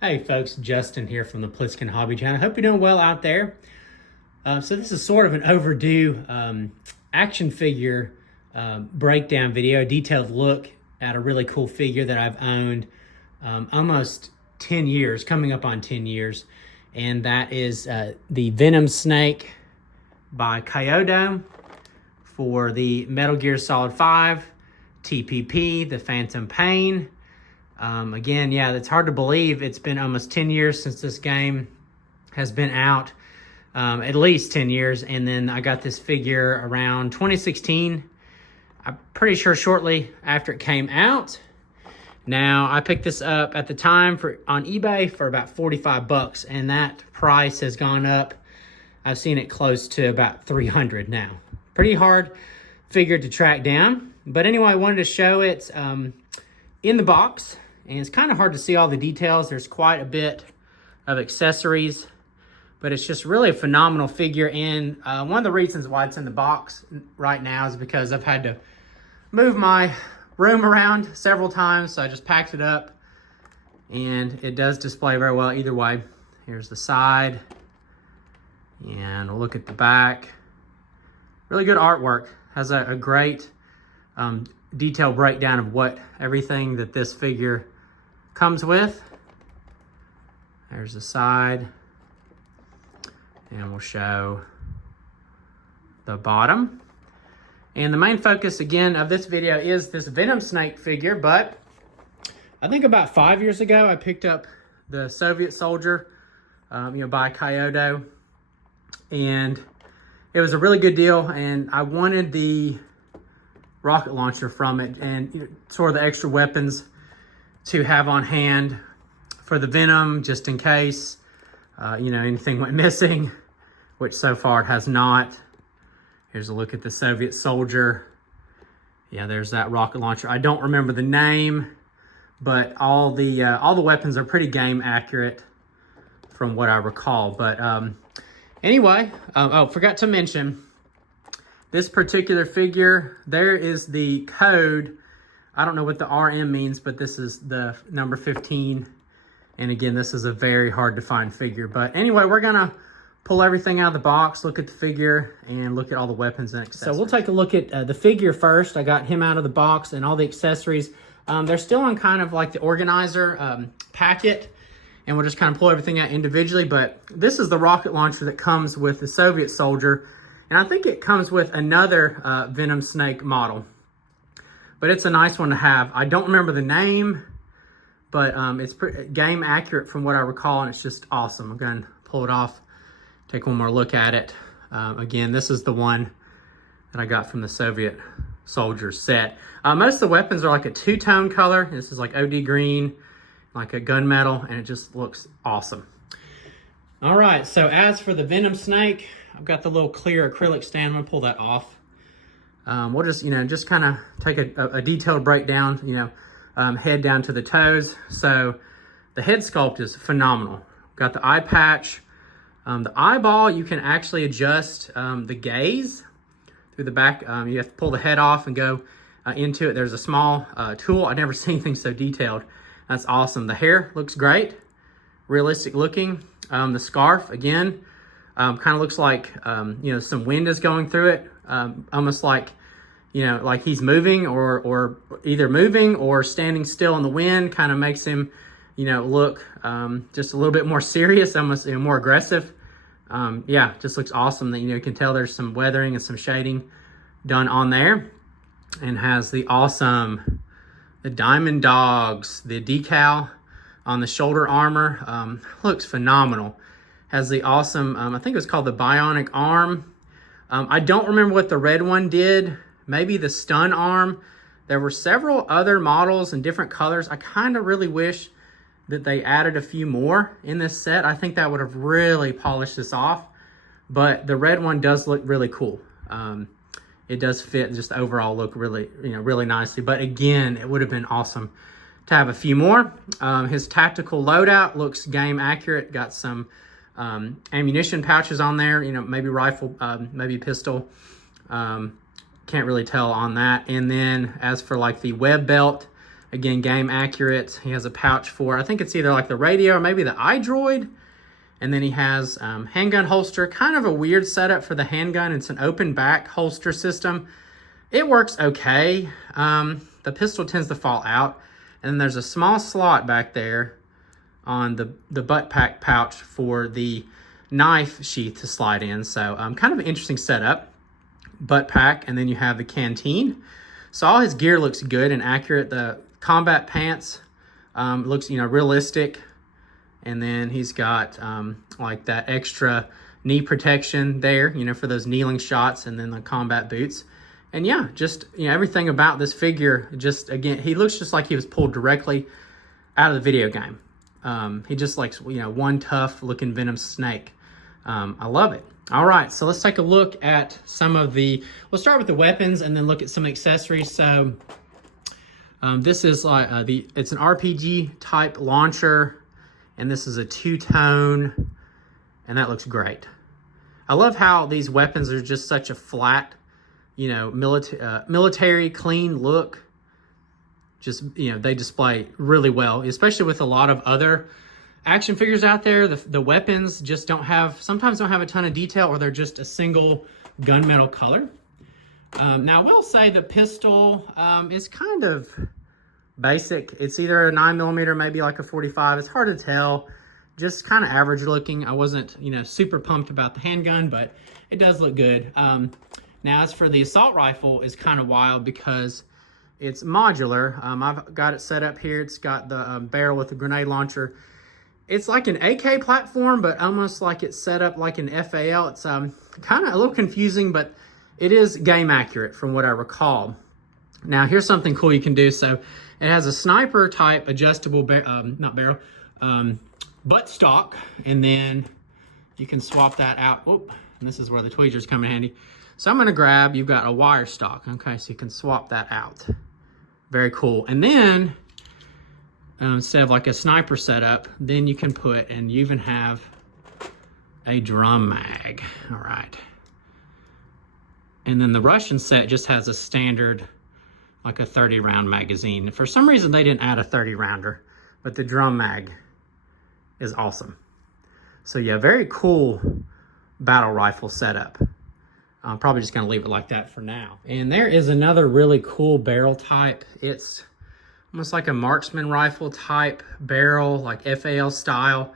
Hey folks, Justin here from the Pliskin Hobby Channel. Hope you're doing well out there. So this is sort of an overdue action figure breakdown video, a detailed look at a really cool figure that I've owned almost 10 years, coming up on 10 years. And that is the Venom Snake by Kaiyodo for the Metal Gear Solid 5, TPP, the Phantom Pain. Again, yeah, it's hard to believe it's been almost 10 years since this game has been out, at least 10 years. And then I got this figure around 2016. I'm pretty sure shortly after it came out. Now, I picked this up at the time on eBay for about 45 bucks, and that price has gone up. I've seen it close to about 300 now. Pretty hard figure to track down. But anyway, I wanted to show it in the box. And it's kind of hard to see all the details. There's quite a bit of accessories, but it's just really a phenomenal figure. And one of the reasons why it's in the box right now is because I've had to move my room around several times. So I just packed it up, and it does display very well either way. Here's the side, and we'll look at the back. Really good artwork. Has a great detailed breakdown of everything that this figure comes with. There's the side, and we'll show the bottom. And the main focus again of this video is this Venom Snake figure, but I think about 5 years ago I picked up the Soviet Soldier by Kaiyodo, and it was a really good deal, and I wanted the rocket launcher from it and sort of the extra weapons to have on hand for the Venom, just in case anything went missing, which so far it has not. Here's a look at the Soviet Soldier. Yeah, there's that rocket launcher. I don't remember the name, but all the weapons are pretty game accurate from what I recall. But anyway, forgot to mention this particular figure. There is the code. I don't know what the RM means, but this is the number 15. And again, this is a very hard to find figure. But anyway, we're gonna pull everything out of the box, look at the figure, and look at all the weapons and accessories. So we'll take a look at the figure first. I got him out of the box and all the accessories. They're still on kind of like the organizer packet, and we'll just kind of pull everything out individually. But this is the rocket launcher that comes with the Soviet Soldier. And I think it comes with another Venom Snake model. But it's a nice one to have. I don't remember the name, but it's game accurate from what I recall, and it's just awesome. I'm going to pull it off, take one more look at it. Again, this is the one that I got from the Soviet Soldier set. Most of the weapons are like a two-tone color. This is like OD green, like a gunmetal, and it just looks awesome. All right, so as for the Venom Snake, I've got the little clear acrylic stand. I'm going to pull that off. We'll just kind of take a detailed breakdown, head down to the toes. So the head sculpt is phenomenal. Got the eye patch. The eyeball, you can actually adjust the gaze through the back. You have to pull the head off and go into it. There's a small tool. I've never seen things so detailed. That's awesome. The hair looks great, realistic looking. The scarf, again, kind of looks like, some wind is going through it, almost like, like he's moving or either moving or standing still in the wind. Kind of makes him, look just a little bit more serious, almost more aggressive. Yeah, just looks awesome. That you can tell there's some weathering and some shading done on there, and has the Diamond Dogs, the decal on the shoulder armor. Looks phenomenal. Has the awesome, I think it was called the Bionic Arm. I don't remember what the red one did. Maybe the Stun Arm. There were several other models in different colors. I kind of really wish that they added a few more in this set. I think that would have really polished this off. But the red one does look really cool. It does fit just the overall look really, really nicely. But again, it would have been awesome to have a few more. His tactical loadout looks game accurate. Got some ammunition pouches on there, maybe rifle, maybe pistol. Can't really tell on that. And then as for like the web belt, Again, game accurate. He has a pouch for, I think it's either like the radio or maybe the iDroid. And then he has handgun holster, kind of a weird setup for the handgun. It's an open back holster system. It works okay. The pistol tends to fall out. And then there's a small slot back there on the butt pack pouch for the knife sheath to slide in. So kind of an interesting setup. Butt pack, and then you have the canteen. So all his gear looks good and accurate. The combat pants looks, realistic. And then he's got like that extra knee protection there, for those kneeling shots, and then the combat boots. And yeah, just, everything about this figure, just, again, he looks just like he was pulled directly out of the video game. He just likes, one tough looking Venom snake. I love it. All right, so let's take a look at some of we'll start with the weapons and then look at some accessories. So this is like it's an RPG type launcher, and this is a two-tone, and that looks great. I love how these weapons are just such a flat, military clean look. Just, they display really well, especially with a lot of other action figures out there. The weapons just sometimes don't have a ton of detail, or they're just a single gunmetal color. Now I will say the pistol is kind of basic. It's either a 9mm, maybe like a 45. It's hard to tell. Just kind of average looking. I wasn't, super pumped about the handgun, but it does look good. Now as for the assault rifle, is kind of wild because it's modular. I've got it set up here. It's got the barrel with the grenade launcher. It's like an AK platform, but almost like it's set up like an FAL. It's kind of a little confusing, but it is game accurate from what I recall. Now, here's something cool you can do. So it has a sniper type adjustable, butt stock, and then you can swap that out. Oop, and this is where the tweezers come in handy. So I'm gonna you've got a wire stock. Okay, so you can swap that out. Very cool. And then, instead of like a sniper setup, then you can and you even have a drum mag. All right. And then the Russian set just has a standard, like a 30 round magazine. For some reason, they didn't add a 30 rounder, but the drum mag is awesome. So yeah, very cool battle rifle setup. I'm probably just gonna leave it like that for now. And there is another really cool barrel type. It's almost like a marksman rifle type barrel, like FAL style.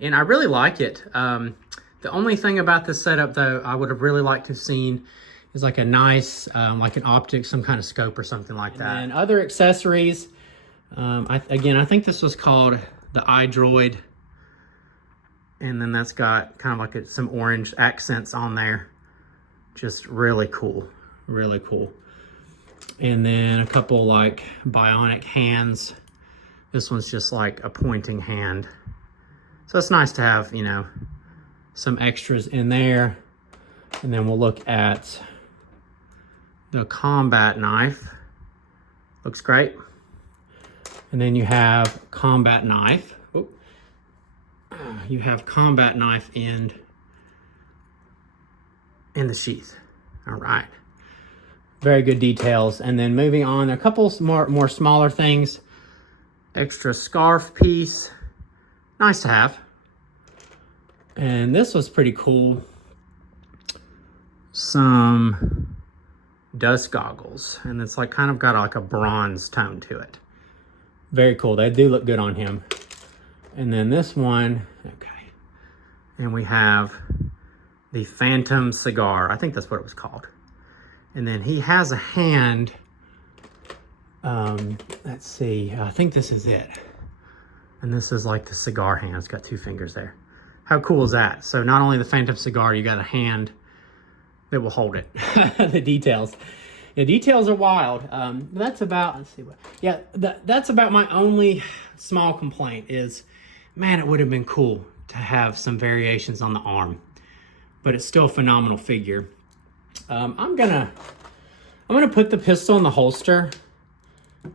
And I really like it. The only thing about this setup though, I would have really liked to have seen is like a nice, like an optic, some kind of scope or something like that. And other accessories, I think this was called the iDroid. And then that's got kind of like some orange accents on there. Just really cool, really cool. And then a couple like bionic hands. This one's just like a pointing hand. So it's nice to have, some extras in there. And then we'll look at the combat knife. Looks great. And then you have combat knife. You have combat knife end in the sheath. All right. Very good details. And then moving on, a couple more smaller things. Extra scarf piece. Nice to have. And this was pretty cool. Some dust goggles. And it's like kind of got like a bronze tone to it. Very cool. They do look good on him. And then this one, okay. And we have the Phantom cigar. I think that's what it was called. And then he has a hand. Let's see. I think this is it. And this is like the cigar hand. It's got two fingers there. How cool is that? So not only the Phantom cigar, you got a hand that will hold it. The details. The details are wild. That's about, let's see what. Yeah, that's about my only small complaint is, man, it would have been cool to have some variations on the arm. But it's still a phenomenal figure. I'm gonna put the pistol in the holster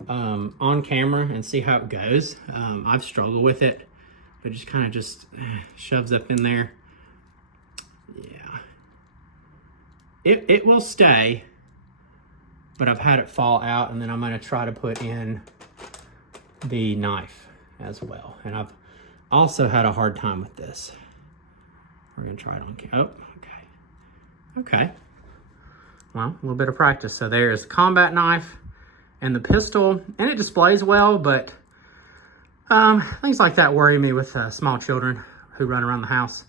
on camera and see how it goes. I've struggled with it, but just kind of shoves up in there. Yeah, it will stay, but I've had it fall out, and then I'm gonna try to put in the knife as well. And I've also had a hard time with this. We're gonna try it on camera. Oh, okay. Okay. Well, a little bit of practice. So there's the combat knife and the pistol, and it displays well, but things like that worry me with small children who run around the house,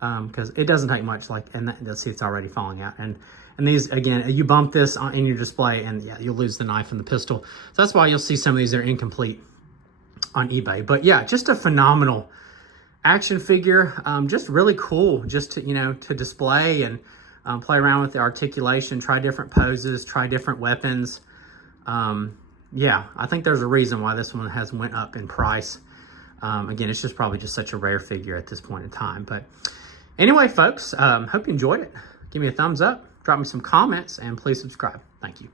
because it doesn't take much. And see, it's already falling out. And these, again, you bump this in your display, and yeah, you'll lose the knife and the pistol. So that's why you'll see some of these are incomplete on eBay. But yeah, just a phenomenal action figure. Just really cool, just to display and play around with the articulation, try different poses, try different weapons. Yeah, I think there's a reason why this one has went up in price. Again, it's just probably just such a rare figure at this point in time. But anyway, folks, hope you enjoyed it. Give me a thumbs up, drop me some comments, and please subscribe. Thank you.